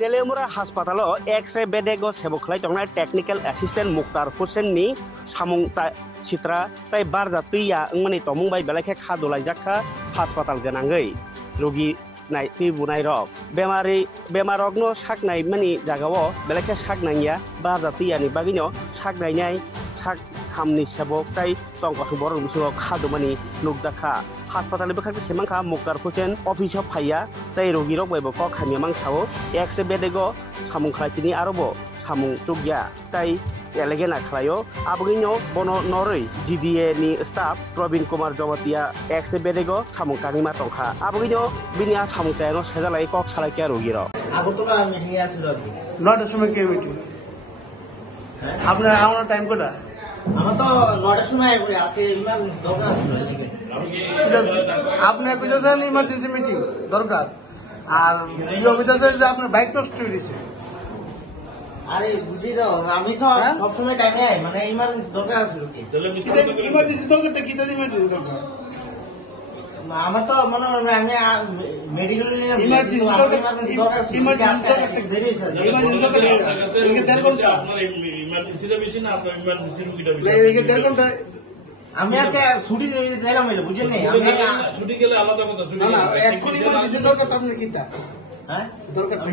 तेलेमुरा हास्पाताल x-ray बेडेग सेबक खालामनाय technical assistant Mukhtar हुसैननि सामुं सित्रा ताई बारजा तैया माने तमुंबाय बेलाखे खादलायजाखा हास्पाताल गोनाङै रोगी नाय फैबुनाय रक बेमारकनो साकनाय माने जागाव बेलाखे साकनाया बारजा तैयानि बागिनो साकनायनाय साक हामनि सेबक ताई तंकसु बर बिसो खादमानि नुकजाखा हास्पाताल बेखारके सेमांखा मुक्तार हुसैन अफिसाव फाइया ताई रोगी रक बैबको खामियामां सावो एक्स बेदेगो सामुं खालायतिनि आरोबो सामुं तुगया ताई एलेगेना खालायो आबगिनो बनो नरै जीडीए नि स्टाफ प्रवीण कुमार जवतिया एक्स बेदेगो सामुं कानिमा तंखा आबगिनो बिनिया सामुं तायनो सेजालाय कक सालायके रोगी रक আগরতলা মিটিং আছিল আর কি 9টার সময় কে মিটিং আপনার আমার টাইম কোটা আমার তো 9টার সময় করে আজকে ইমার্জেন্সি দরকার আছিল আপনি কইতেছেন ইমার্জেন্সি মিটিং দরকার আর ইয়ে কইতেছে যে আপনার বাইক নষ্ট হয়ে গেছে আরে বুঝি দাও আমি তো সব সময় টাইমে আই মানে ইমার্জেন্সি দরকার আছিল কি ইমার্জেন্সি দরকারটা কি তাদের ইমার্জেন্সি দরকার আমার তো মনে হয় আমি মেডিকেল ইমার্জেন্সি দরকার ইমার্জেন্সি দরকারটা দেরি স্যার ইমার্জেন্সি দরকার এদিকে দেড় ঘন্টা আপনার ইমার্জেন্সিটা বেশি না আপনার ইমার্জেন্সি রুগীটা বেশি এদিকে দেড় ঘন্টা আমি আজকে ছুটি চাইলাম বলে বুঝেন নাই ছুটি গেলে আলাদা কথা ছুটি না না এখন ইমার্জেন্সি দরকারটা আপনি কিটা হ্যাঁ দরকারটা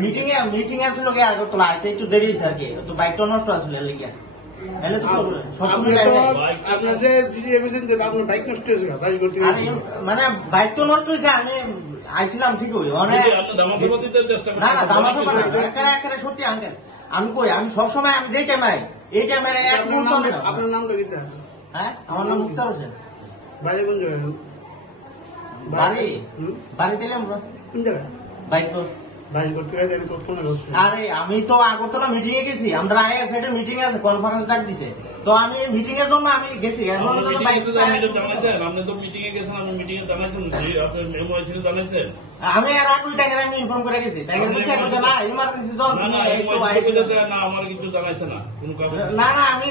মিটিং আসছিল কি আর করতে আইতে একটু দেরি হইছে আর কি তো বাইকটা নষ্ট আসলে লাগিয়া এলে তো সব আপনি তো আপনার যে জিডি এমএসএন যে আপনার বাইক নষ্ট হয়েছে বাইক করতে আরে মানে বাইক তো নষ্ট হইছে আমি আইছিলাম ঠিক হই অনেক আপনি দামাদামি দিতে চেষ্টা না না করছেন দামাশো না একারে সত্যি আঙ্কেল আমি কই আমি সব সময় আমি যেই টাইমে আই এই টাইমে এক মুহূর্ত আপনার নামটা কি তা হ্যাঁ আমার নাম মুক্তার হোসেন বাইরে কোন জায়গায় বাড়ি বাড়ি দিলাম কোন জায়গায় বাইক তো বাইক করতে গেলে আমি কতক্ষণ হসপিটাল আরে আমি তো আগরতলা মিটিং এ গেছি আমরা আগে সেটা মিটিং আছে কনফারেন্স ডাক দিছে তো আমি মিটিং এর জন্য আমি গেছি এখন তো বাইক জানাইছেন আপনি তো মিটিং এ গেছেন আপনি মিটিং এ জানাইছেন যে আপনার মেমো আছে জানাইছেন আমি আর আগে টাইমে আমি ইনফর্ম করে গেছি তাই বলছে না ইমার্জেন্সি জব না না এই বলতে না আমার কিছু জানাইছে না কোন কাজ না না আমি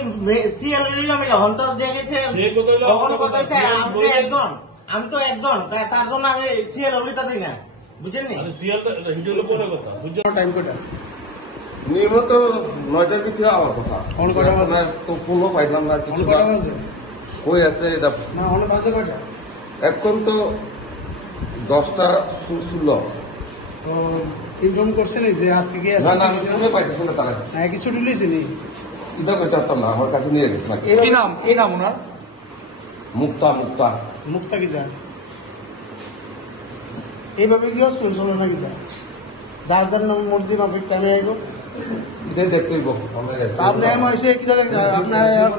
সিএল নিলাম হন্তস দিয়ে গেছে সে কথা হলো কখনো কথা হচ্ছে আপনি একজন আমি তো একজন তার জন্য আমি সিএল অলিতা দিই না বুঝেন নি আরে সিএল হিজুল পরে কথা বুঝছো টাইম কোটা নিয়মিত 9টার ভিতরে আবার কথা কোন কটা বাজে তো কোনো পাইলাম না কোন কিছু কটা বাজে কই আছে এটা না অনেক বাজে কটা এখন তো 10টা 16 তো ইনফর্ম করছেন যে আজকে কি না না আমি শুনে পাইতেছি না তারা হ্যাঁ কিছু রিলিজ নেই এটা কইতে না আমার কাছে নিয়ে গেছে না কি নাম ওনার মুক্তা মুক্তা মুক্তা কি যায় এইভাবে কি হসপিটাল চলে না কি যায় যার যার নাম মর্জি মাফিক টাইমে আইব দেখতেইব আপনি এসে কি আপনার